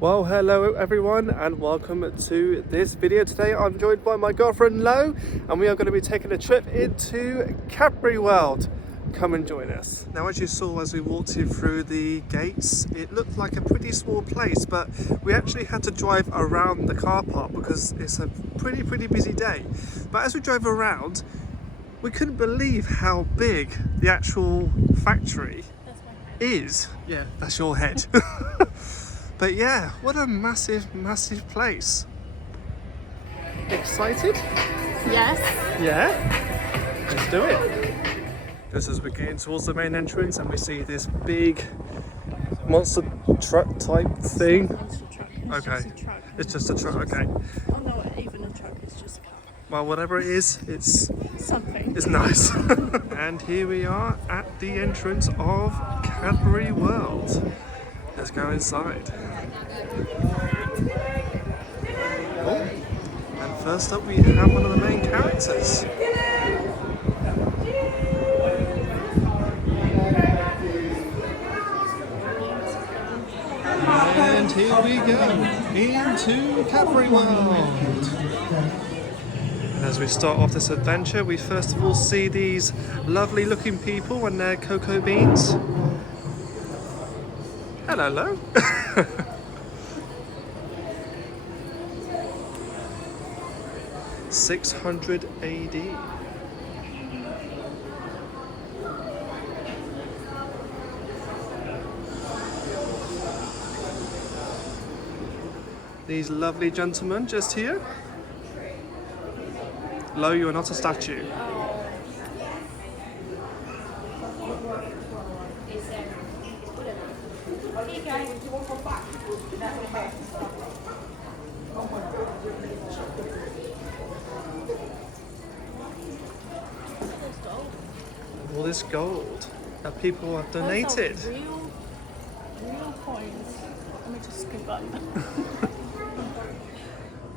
Well, hello everyone and welcome to this video. Today I'm joined by my girlfriend Lo and we are going to be taking a trip into Cadbury World. Come and join us. Now, as you saw as we walked in through the gates, it looked like a pretty small place, but we actually had to drive around the car park because it's a pretty busy day. But as we drove around, we couldn't believe how big the actual factory is. Yeah, that's your head. But yeah, what a massive place. Excited? Yes. Yeah? Let's do it. Just as we're getting towards the main entrance and we see this big monster truck type thing. Okay. It's just a truck, okay. Oh no, even a truck, it's just a car. Well, whatever it is, it's Something. It's nice. And here we are at the entrance of Cadbury World. Let's go inside. Oh, and first up we have one of the main characters. And here we go into Cadbury World. And as we start off this adventure, we first of all see these lovely looking people and their cocoa beans. Hello, Lo. 600 AD. These lovely gentlemen just here. Lo, you are not a statue. All this gold that people have donated. Real coins. Let me just skip up.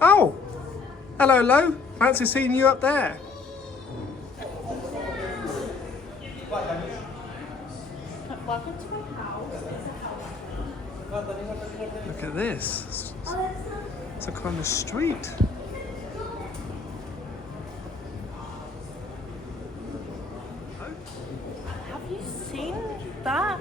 Oh! Hello, Lo. Fancy seeing you up there. Welcome to my house. Look at this. It's a kind of street. Have you seen that?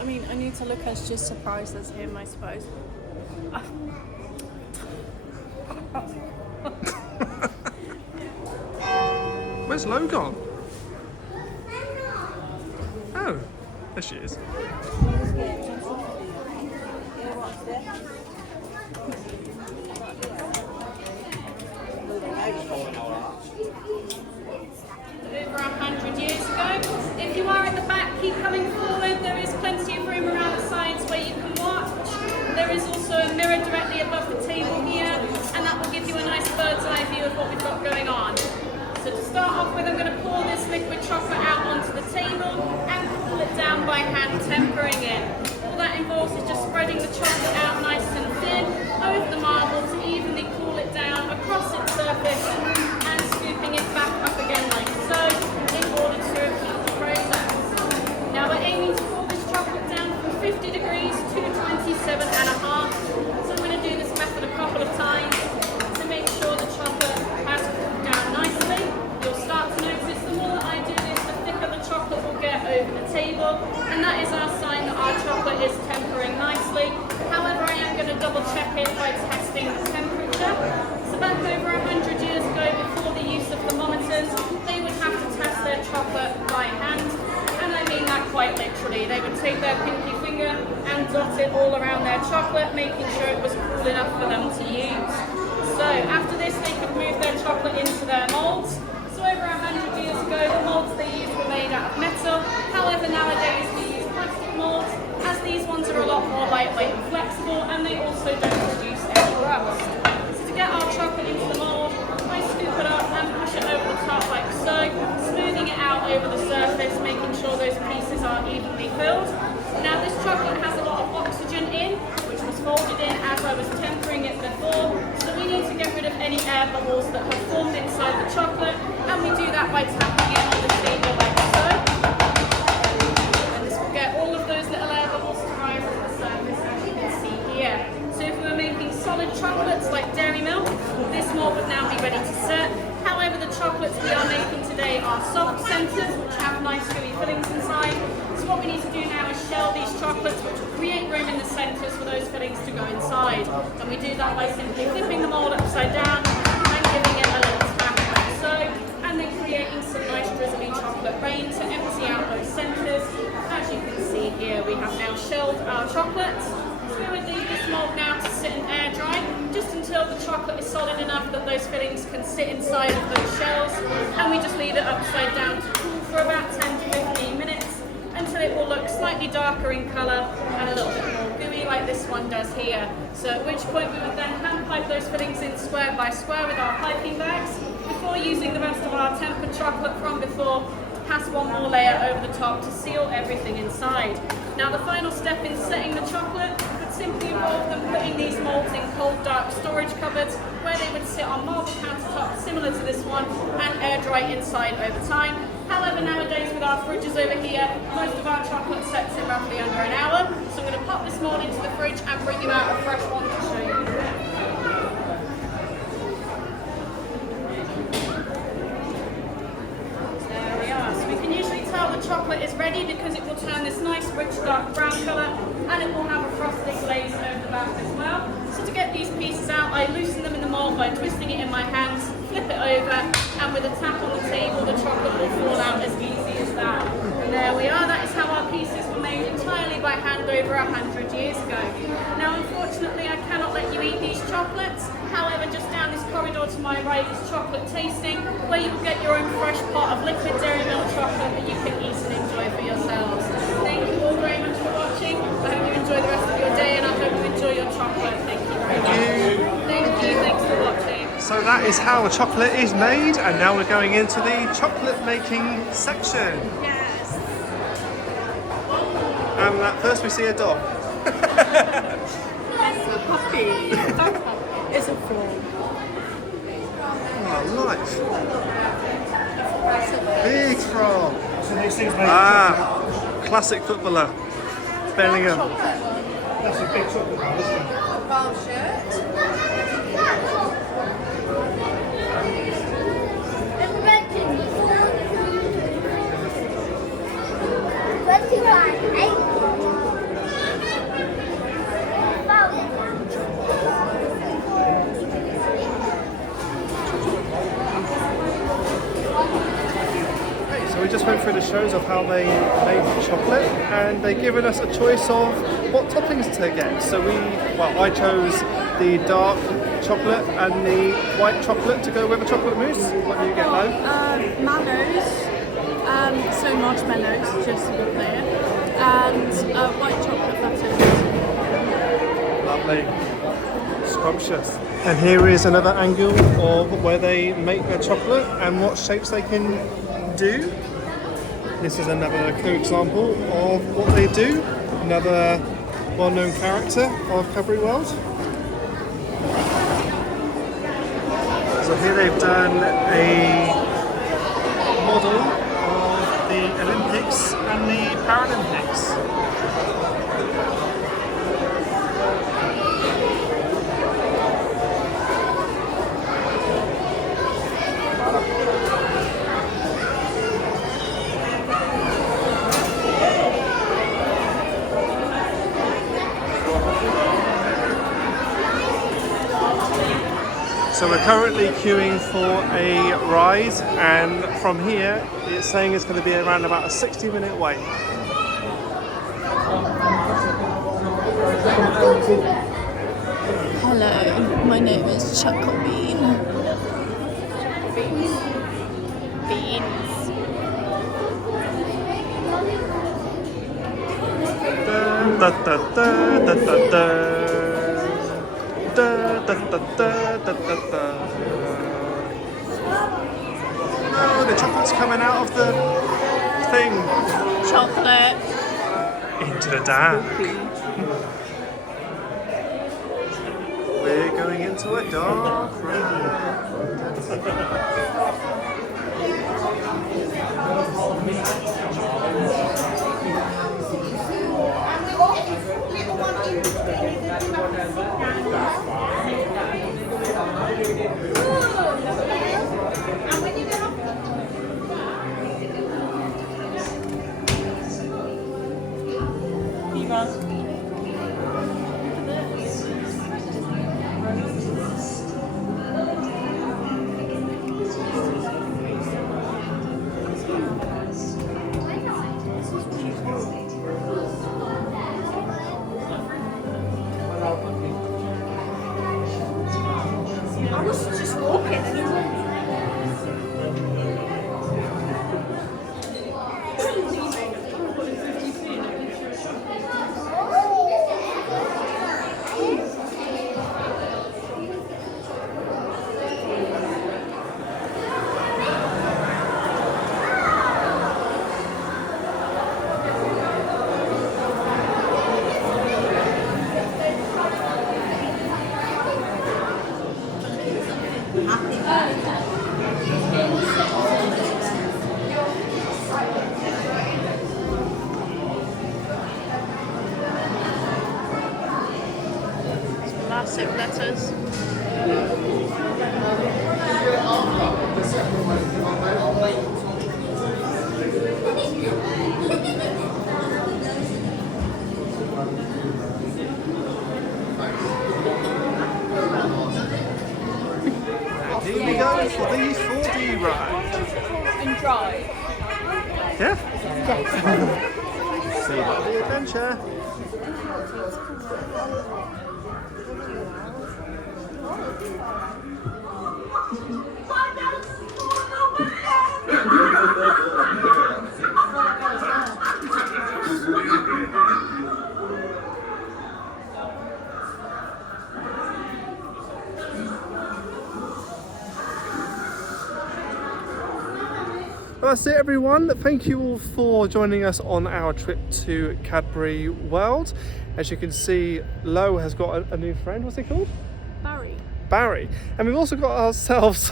I mean, I need to look as just surprised as him, I suppose. Where's Lo gone? Oh, there she is. Over 100 years ago. If you are at the back, keep coming forward. There is plenty of room around the sides where you can watch. There is also a mirror directly above the table here, and that will give you a nice bird's eye view of what we've got going on. So to start off with, I'm going to pour this liquid chocolate out onto the table and cool it down by hand, tempering it. All that involves is just spreading the chocolate out nice and thin over the marble to evenly cool it down across its surface and scooping it back up again like so in order to repeat the process. Now we're aiming to cool this chocolate down from 50 degrees to 27.5. So I'm going to do this method a couple of times to make sure the chocolate has cooled down nicely. You'll start to notice the more that I do this, the thicker the chocolate will get over the table, and that is our sign that our chocolate is tempering nicely. However, I am going to double check it by testing the temperature. So back over 100 years ago, before the use of thermometers, they would have to test their chocolate by hand, and I mean that quite literally. They would take their pinky finger and dot it all around their chocolate, making sure it was cool enough for them to use. So after this, they could move their chocolate into their molds. So over 100 years ago, the molds they used were made out of metal. However, nowadays we use plastic molds, as these ones are a lot more lightweight and flexible, and they also don't produce any rust. So to get our chocolate into the mold, I scoop it up and push it over the top like so, smoothing it out over the surface, making sure those pieces are evenly filled. Now this chocolate has a lot of oxygen in, which was folded in as I was tempering it before, so we need to get rid of any our soft centres, which have nice gooey fillings inside. So what we need to do now is shell these chocolates, which will create room in the centres for those fillings to go inside. And we do that by simply flipping the mould upside down and giving it a little tap like so, and then creating some nice drizzly chocolate rain to empty out those centres. As you can see here, we have now shelled our chocolates. So we would leave this mould now to sit and air dry, just until the chocolate is solid enough that those fillings can sit inside of those shells, and we just leave it upside down to cool for about 10 to 15 minutes until it will look slightly darker in colour and a little bit more gooey like this one does here. So at which point we would then hand pipe those fillings in square by square with our piping bags before using the rest of our tempered chocolate from before to pass one more layer over the top to seal everything inside. Now the final step in setting the chocolate would simply involve them putting these moulds in cold dark storage cupboards where they would sit on marble countertops similar to this one and air dry inside over time. However, nowadays with our fridges over here, most of our chocolate sets in roughly under an hour. So I'm going to pop this mould into the fridge and bring you out a fresh one to show you. There we are. So we can usually tell the chocolate is ready because it will turn this nice rich dark brown colour, and it will have a frosted glaze over the back as well. So to get these pieces out, I loosen them in the mould by twisting it in my hands, flip it over, and with a tap on the table, the chocolate will fall out as easy as that. And there we are. That is how our pieces were made entirely by hand over 100 years ago. Now, unfortunately, I cannot let you eat these chocolates. However, just down this corridor to my right is chocolate tasting, where you will get your own fresh pot of liquid dairy milk chocolate that you can eat and enjoy for yourselves. Thank you all very much for watching. I hope you enjoy the rest of your day, and I hope you enjoy your chocolate. Thank you very much. Thank you. Thanks for watching. So that is how a chocolate is made, and now we're going into the chocolate making section. Yes. And first we see a dog. It's a puppy. It's a frog. Oh, nice. Big frog. So these things made Classic footballer. Bellingham. that's a big chocolate bar, isn't it? Brown shirt. So we just went through the shows of how they made the chocolate, and they've given us a choice of what toppings to get. So I chose the dark chocolate and the white chocolate to go with a chocolate mousse. What do you get, Lo? Mallows, so marshmallows, just to be clear, and white chocolate butters. Lovely. Scrumptious. And here is another angle of where they make their chocolate and what shapes they can do. This is another clear example of what they do. Another well-known character of Cadbury World. So here they've done a model of the Olympics and the Paralympics. So we're currently queuing for a ride, and from here it's saying it's going to be around about a 60-minute wait. Hello, my name is Chuckle Bean. Beans. Da, da, da, da, da, da. Da, da, da, da, da, da, da. No, the chocolate's coming out of the thing. Chocolate. Into the dam. We're going into a dark Massive letters. Here we go for the 4D ride. And drive. Yeah? See about the adventure. Well, that's it everyone. Thank you all for joining us on our trip to Cadbury World. As you can see, Lo has got a new friend. What's he called? Barry. Barry. And we've also got ourselves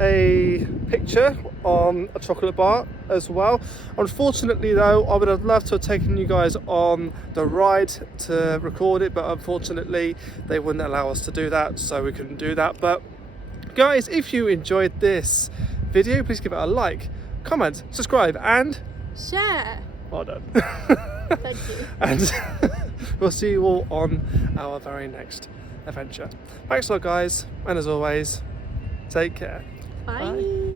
a picture on a chocolate bar as well. Unfortunately though, I would have loved to have taken you guys on the ride to record it, but unfortunately they wouldn't allow us to do that, so we couldn't do that. But guys, if you enjoyed this video, please give it a like, comment, subscribe and Share. well done. Thank you. And we'll see you all on our very next adventure. Thanks a lot guys, and as always, take care. Bye.